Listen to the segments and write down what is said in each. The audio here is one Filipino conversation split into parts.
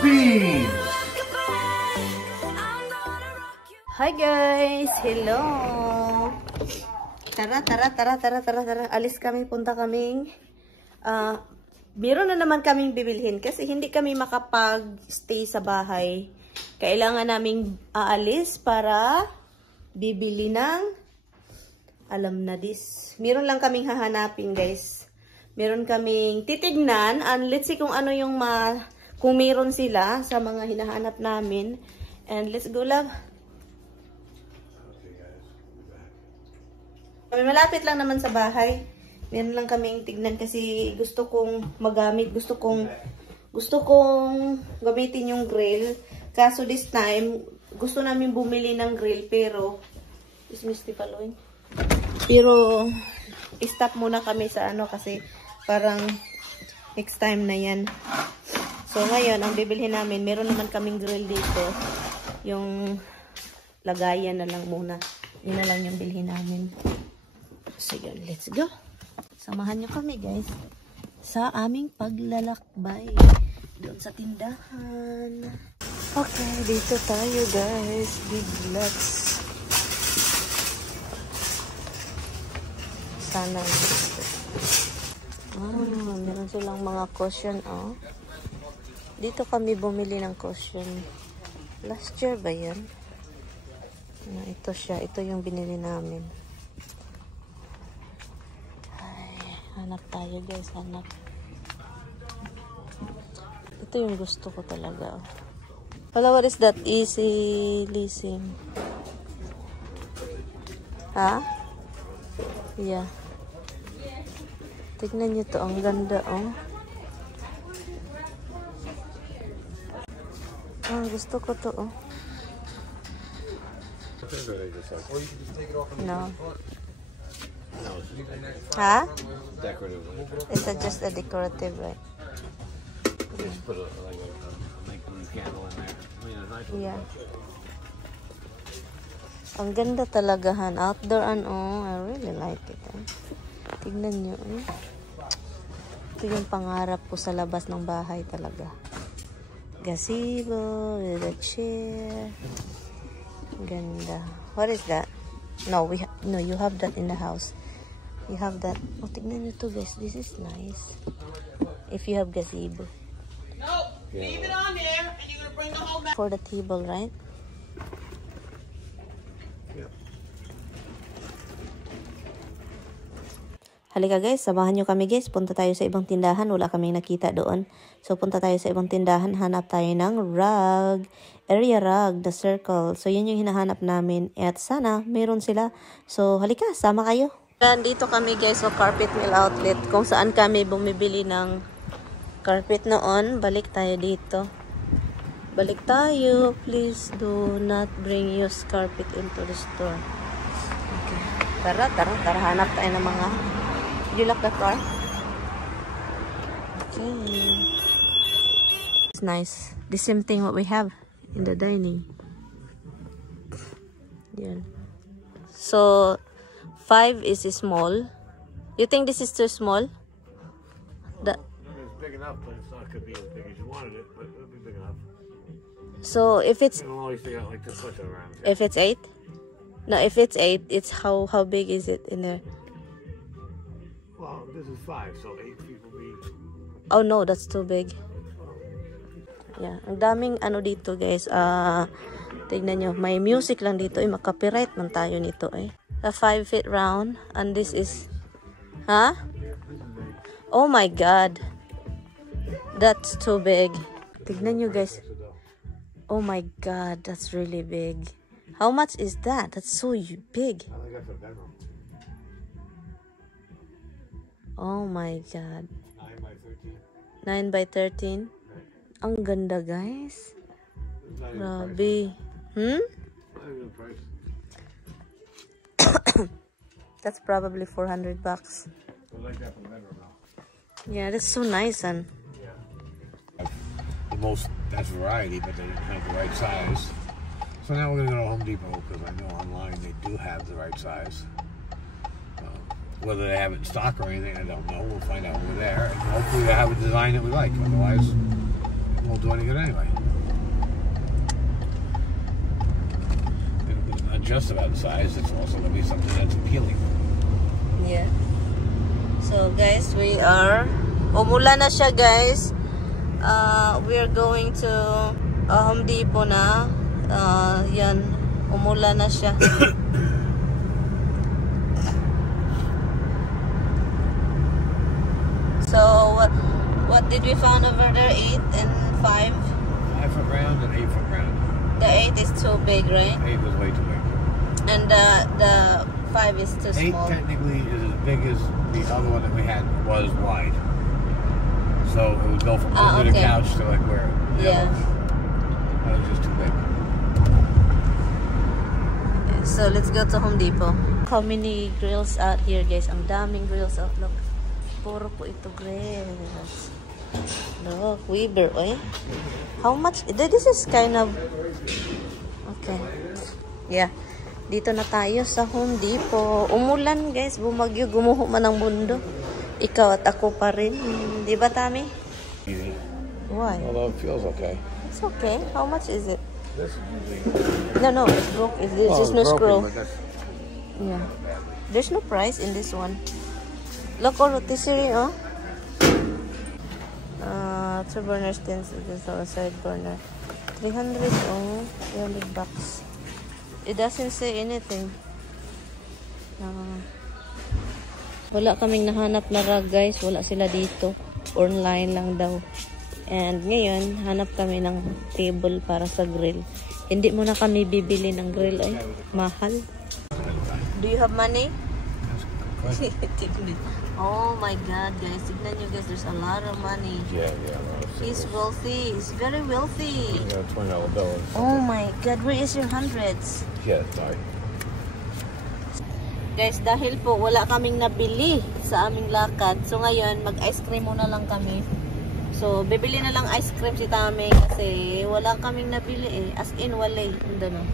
Philippines! Hi guys! Hello! Tara. Alis kami, punta kaming. Meron na naman kaming bibilhin kasi hindi kami makapag-stay sa bahay. Kailangan naming aalis para bibili ng, alam na this. Meron lang kaming hahanapin guys. Meron kaming titignan and let's see kung ano yung kung meron sila sa mga hinahanap namin. And let's go, love. Malapit lang naman sa bahay. Meron lang kaming tignan kasi gusto kong magamit. Gusto kong gamitin yung grill. Kaso this time, gusto namin bumili ng grill pero stop muna kami sa ano kasi parang next time na yan. So ngayon, ang bibilhin namin, meron naman kaming grill dito. Yung lagayan na lang muna. Yun na lang yung bilhin namin. So yun, let's go. Samahan nyo kami guys sa aming paglalakbay doon sa tindahan. Okay, dito tayo guys. Big lots. Sana dito. Meron silang mga cushion, oh. Dito kami bumili ng cushion. Last year ba yan? Ito siya. Ito yung binili namin. Hanap tayo guys, hanap. Ito yung gusto ko talaga. Hello, what is that? Easy leasing. Ha? Yeah. Tignan nyo to, ang ganda oh. Gusto ko to oh. No. Huh? Decorative. It's just a decorative, right? Just put a candle in there. I mean, a nice one. Yeah. Ang ganda talaga han. Outdoor and oh, I really like it. Eh. Tignan nyo. Eh. Ito yung pangarap ko sa labas ng bahay talaga. Gazebo with a chair. Ganda. What is that? No, you have that in the house. You have that. Oh, tignan nyo to guys. This is nice. If you have gazebo. No, leave it on there and you're going to bring the whole back. For the table, right? Halika guys, samahan nyo kami guys. Punta tayo sa ibang tindahan. Wala kaming nakita doon. So, punta tayo sa ibang tindahan. Hanap tayo ng rug. Area rug, the circle. So, yun yung hinahanap namin. At sana, meron sila. So, halika, sama kayo. Dito kami guys sa Carpet Mill Outlet. Kung saan kami bumibili ng carpet noon. Balik tayo dito. Balik tayo. Please do not bring used carpet into the store. Okay. Tara. Hanap tayo ng mga... Did you lock the car? Okay. It's nice. The same thing what we have in the dining. Yeah. So, 5 is small. You think this is too small? It's big enough, but it's not going to be as big as you wanted it, but it'll be big enough. So, if it's... It'll always figure out like this much around. If it's 8? No, if it's 8, it's how big is it in there? Well, this is 5, so 8 feet will be... Oh no, that's too big. Yeah, ang daming ano dito guys. Tignan nyo, may music lang dito. Maka-copyright man tayo nito eh. A 5 feet round. And this is... Huh? Oh my God. That's too big. Tignan nyo guys. Oh my God, that's really big. How much is that? That's so big. I think that's a bedroom. Oh my God. 9 by 13. 9 by 13. Ang ganda guys. Grabe. That's probably $400. I like that for the bedroom now. Yeah, that's so nice and That's variety, but they didn't have the right size. So now we're gonna go to Home Depot because I know online they do have the right size. Whether they have it in stock or anything, I don't know. We'll find out when we're there, and hopefully they have a design that we like. Otherwise, won't do any good anyway. It's not just about size, it's also going to be something that's appealing. Yeah. So guys, we are umulan na siya guys. We are going to Home Depot na. Yan, umulan na siya. So what did we find over there? 8 and 5? 5 foot round and 8 foot round. The 8 is too big, right? 8 was way too big. And the 5 is too 8 small. technically is as big as the other one that we had was wide. So it would go from under the couch to like where. Yeah. That was just too big. Okay, so let's go to Home Depot. How many grills out here, guys? Ang daming grills out. Look. Puro po ito grills. Look, Weber, oy. How much? This is kind of... Okay. Yeah. Dito na tayo sa Home Depot. Umulan, guys. Bumagyo. Gumuho man ang mundo. Ikaw at ako pa rin. Di ba, Tami? Easy. Why? Although it feels okay. It's okay. How much is it? This No, it's broke. There's just no broken, screw. but that's- Yeah. There's no price in this one. Look, rotisserie, oh. 2 burner stands. This is side burner. 300, oh. 300 bucks. It doesn't say anything. Wala kaming nahanap na rug, guys. Wala sila dito. Online lang daw. And ngayon, hanap kami ng table para sa grill. Hindi mo na kami bibili ng grill, ay. Mahal. Do you have money? Oh my God, guys. Tignan nyo, guys. There's a lot of money. Yeah. He's wealthy. He's very wealthy. Yeah, $20 bills. Oh my God. Where is your hundreds? Yeah, sorry. Guys, dahil po wala kaming nabili sa aming lakad. So ngayon, mag-ice cream muna lang kami. So, bibili na lang ice cream si Tami kasi wala kaming nabili eh. As in, wala eh. Ano.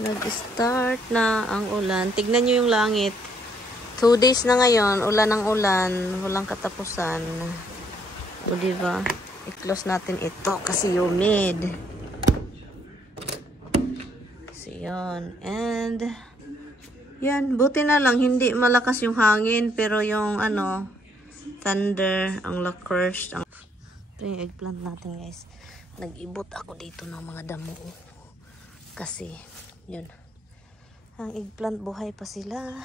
Nag-start na ang ulan. Tignan nyo yung langit. 2 days na ngayon. Ulan ng ulan. Walang katapusan. O, diba? I-close natin ito kasi humid. Kasi yun. And, yan. Buti na lang. Hindi malakas yung hangin. Pero yung, thunder, ang lakers. Ito yung eggplant natin, guys. Nag-ibot ako dito ng mga damo. Kasi, yun. Ang eggplant, buhay pa sila.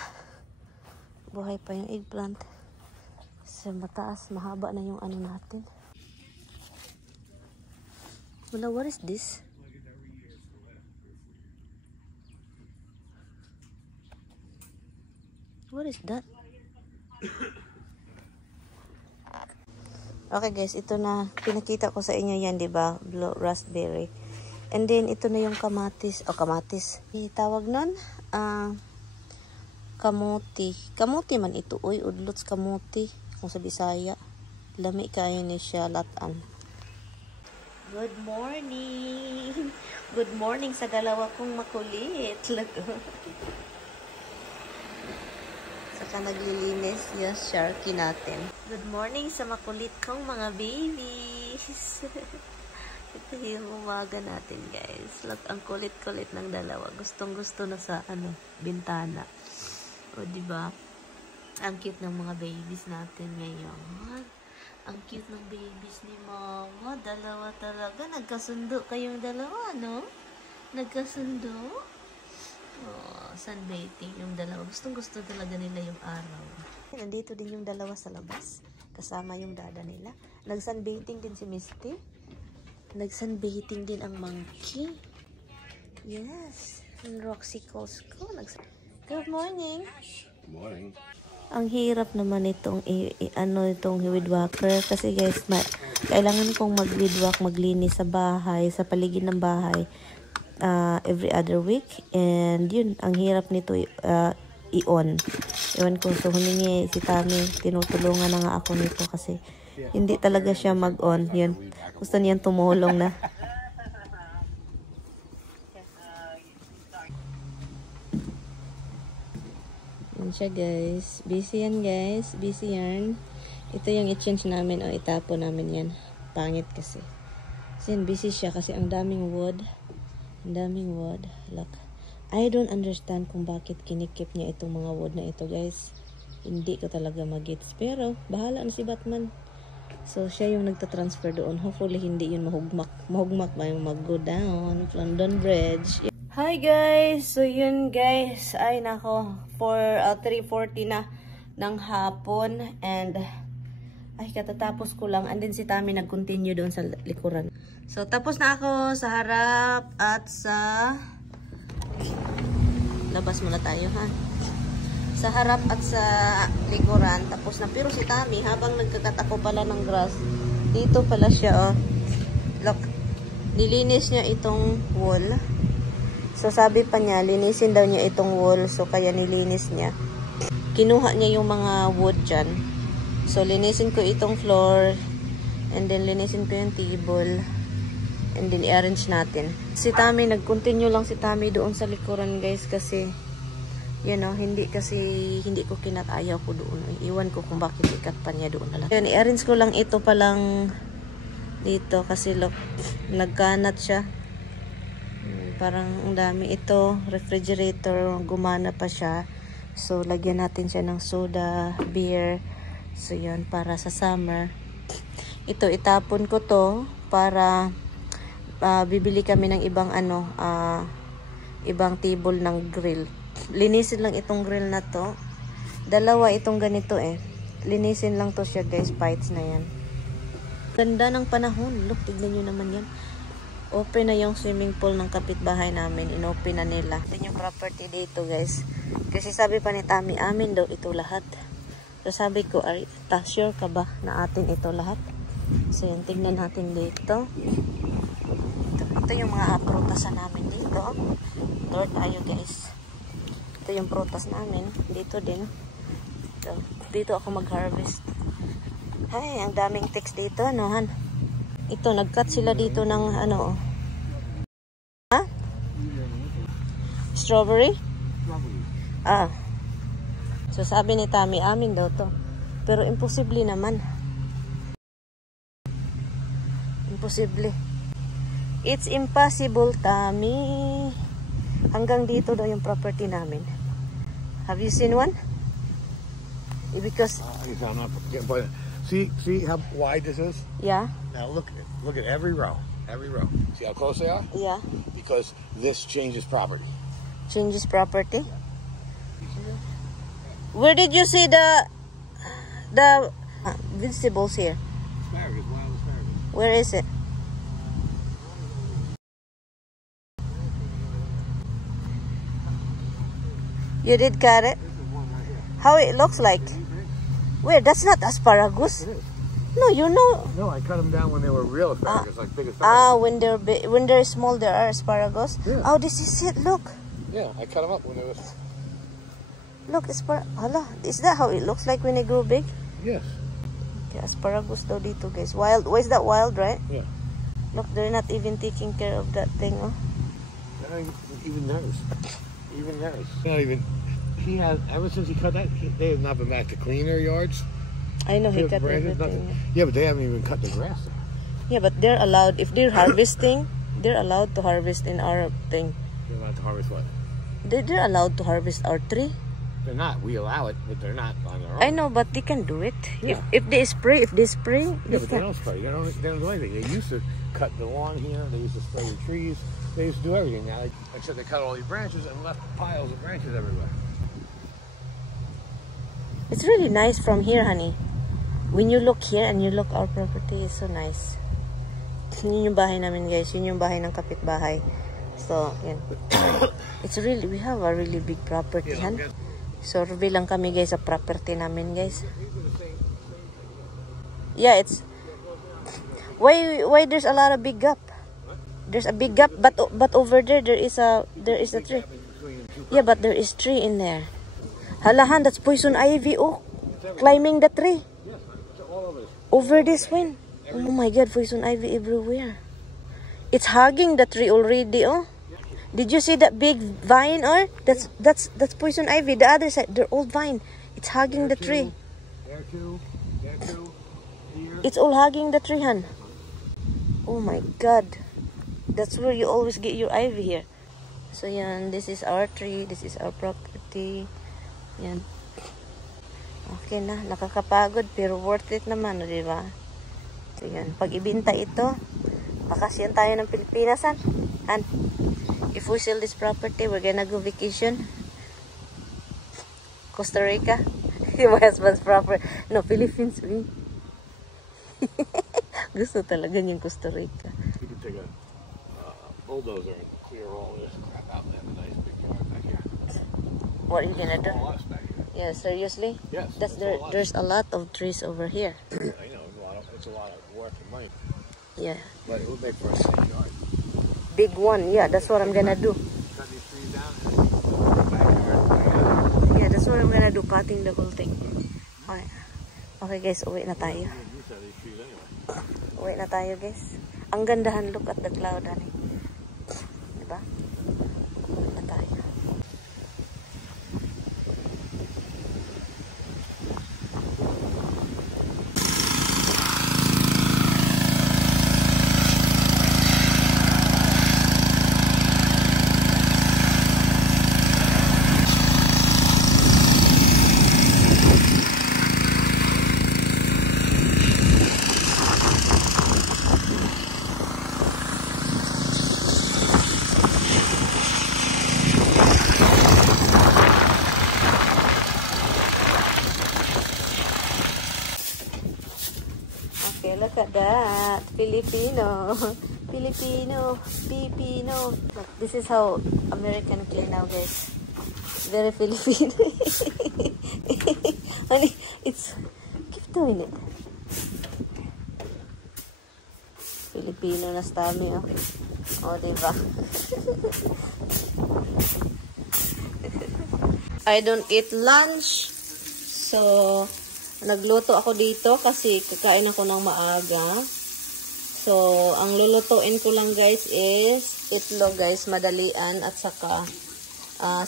Buhay pa yung eggplant. Sa mataas, mahaba na yung ano natin. Wala, what is this? What is that? Okay guys, ito na. Pinakita ko sa inyo yan, diba? Blue raspberry. And then, ito na yung kamatis. Kamatis. Tawag nun? Kamuti. Kamuti man ito. Uy, udlots kamuti. Kung sa Bisaya. Lami kayo ni siya latan. Good morning! Good morning sa dalawa kong makulit. Saka naglilinis yung Sharky natin. Good morning sa makulit kong mga babies. Ito yung umaga natin, guys. Look, ang kulit-kulit ng dalawa. Gustong-gusto na sa, bintana. O, diba? Ang cute ng mga babies natin ngayon. Ang cute ng babies ni Mama. Dalawa talaga. Nagkasundo kayong dalawa, no? Nagkasundo? Oh, sunbathing yung dalawa. Gustong-gusto talaga nila yung araw. Nandito din yung dalawa sa labas. Kasama yung dada nila. Nag-sunbathing din si Misty. Nag-sunbathing din ang monkey. Yes. And Roxy calls ko. Good morning. Good morning. Ang hirap naman itong itong weedwhacker kasi guys, kailangan kong mag-weedwhack, maglinis sa bahay, sa paligid ng bahay every other week. And yun, ang hirap nito i-on. Ewan ko, so humingi si Tami, tinutulungan na nga ako nito kasi hindi talaga siya mag-on. Yun, gusto niyang tumulong na. Yan siya guys. Busy yan guys. Busy yan. Ito yung i-change namin o itapo namin yan. Pangit kasi. Kasi busy siya kasi ang daming wood. Ang daming wood. Look. I don't understand kung bakit kinikip niya itong mga wood na ito, guys. Hindi ko talaga mag-gets. Pero, bahala na si Batman. So, siya yung nagtatransfer doon. Hopefully, hindi yun mahugmak. Mahugmak ba yung mag-go down London Bridge. Hi, guys! So, yun, guys. Ay, nako. 3:40 na ng hapon. And, ay, katatapos ko lang. And then, si Tami nag-continue doon sa likuran. So, tapos na ako sa harap at sa... Labas muna tayo, ha? Sa harap at sa likuran. Tapos na. Pero si Tami, habang nagkakat ako pala ng grass, dito pala siya, oh. Look. Nilinis niya itong wall. So, sabi pa niya, linisin daw niya itong wall. So, kaya nilinis niya. Kinuha niya yung mga wood dyan. So, linisin ko itong floor. And then, linisin ko yung table. And then, i-arrange natin. Si Tami, nag-continue lang si Tami doon sa likuran, guys. Kasi, you know, hindi ko kinatayaw ko doon. Iwan ko kung bakit ikat pa niya doon. Yan, i-arrange ko lang ito palang dito. Kasi, look, nagkanat siya. Parang ang dami. Ito, refrigerator, gumana pa siya. So, lagyan natin siya ng soda, beer. So, yun, para sa summer. Ito, itapon ko to para bibili kami ng ibang ibang table ng grill. Linisin lang itong grill na to. Dalawa itong ganito eh. Linisin lang to siya, guys. Bites na yan. Ganda ng panahon. Look, tignan nyo naman yan. Open na yung swimming pool ng kapitbahay namin. Inopen na nila. Ito yung property dito, guys. Kasi sabi pa ni Tami, amin daw ito lahat. So sabi ko, sure ka ba na atin ito lahat? So yun, tignan natin dito. Ito yung mga prutasan namin dito. Door tayo, guys. Ito yung prutas namin. Dito din. Dito ako mag-harvest. Ay, ang daming text dito, no, Han? Ito, nag-cut sila dito ng ano. Ha? Strawberry? Ah. So, sabi ni Tami, amin daw to. Pero, imposible naman. Imposible. It's impossible, Tami. Hanggang dito daw yung property namin. Have you seen one? Because... See how wide this is? Yeah. Now look at every row. Every row. See how close they are? Yeah. Because this changes property. Changes property? Where did you see the vegetables here? Asparagus, wild asparagus. Where is it? You did cut it? How it looks like? Wait, that's not asparagus. It is. No, you know. No, I cut them down when they were real asparagus, like big asparagus. When they're small, there are asparagus. Yeah. Oh, this is it. Look. Yeah, I cut them up when they was. Look, hala, is that how it looks like when they grow big? Yes. Okay, asparagus daw dito, guys. Wild. Why is that wild, right? Yeah. Look, they're not even taking care of that thing, oh. They're not even theirs. Even theirs. Not even. He has, ever since he cut that, they have not been back to clean their yards. I know, he cut Branches, everything. yeah, but they haven't even cut the grass. Yeah, but they're allowed, if they're harvesting, they're allowed to harvest in our thing. They're allowed to harvest what? They're allowed to harvest our tree. They're not. We allow it, but they're not on their own. I know, but they can do it. Yeah. If they spray, Yeah, but they don't spray. They don't do anything. They used to cut the lawn here. They used to spray the trees. They used to do everything. Now, except they cut all these branches and left piles of branches everywhere. It's really nice from here, honey. When you look here and you look our property, is so nice. Yun yung bahay namin, guys. Yun yung bahay ng kapitbahay. So, yan. It's really, we have a really big property, han? Survey lang kami, guys, sa property namin, guys. Yeah, it's... Why there's a lot of big gap? There's a big gap, but over there is a tree. Yeah, but there is tree in there. Halahan, that's poison ivy, oh. Climbing the tree. Over this one. Oh my God, poison ivy everywhere. It's hugging the tree already, oh. Did you see that big vine, or? That's poison ivy. The other side, the old vine. It's hugging the tree. There too. or two a year. It's all hugging the tree, hun. Oh my God. That's where you always get your ivy here. So yan, this is our tree. This is our property. Yan. Okay na, nakakapagod pero worth it naman, di ba? So yan, pag ibinta ito, bakasyon tayo ng Pilipinas, han. If we sell this property, we're gonna go vacation. Costa Rica. My husband's property. No, Philippines. Gusto talaga niyang Costa Rica. You can take a bulldozer and clear all this crap out and have a nice big yard back here. What are you gonna do? All us back here. Yeah, seriously? Yes. There's a lot of trees over here. I know, it's a lot of work and money. Yeah. But it would make for a safe yard. Big one. Yeah, that's what I'm gonna do. Cut these trees down and backyard. Yeah, that's what I'm gonna do. Cutting the whole thing. Okay. Okay guys, uwi na tayo. These are these trees anyway. Uwi na tayo guys. Ang gandahan, look at the cloud, honey. Diba? Uwi na tayo. Okay, look at that. Filipino. Filipino. Look, this is how American clean now, guys. Very Filipino. Honey, keep doing it. Filipino na stami, oh. Oh, diba? I don't eat lunch. So, nagluto ako dito kasi kakain ako ng maaga. So, ang lulutuin ko lang guys is itlog guys, madalian at saka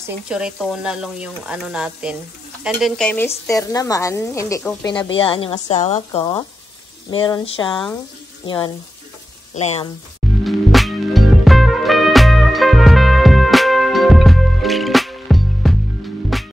century tuna lang yung ano natin. And then kay Mr. naman, hindi ko pinabayaan yung asawa ko. Meron siyang, yun, lamb.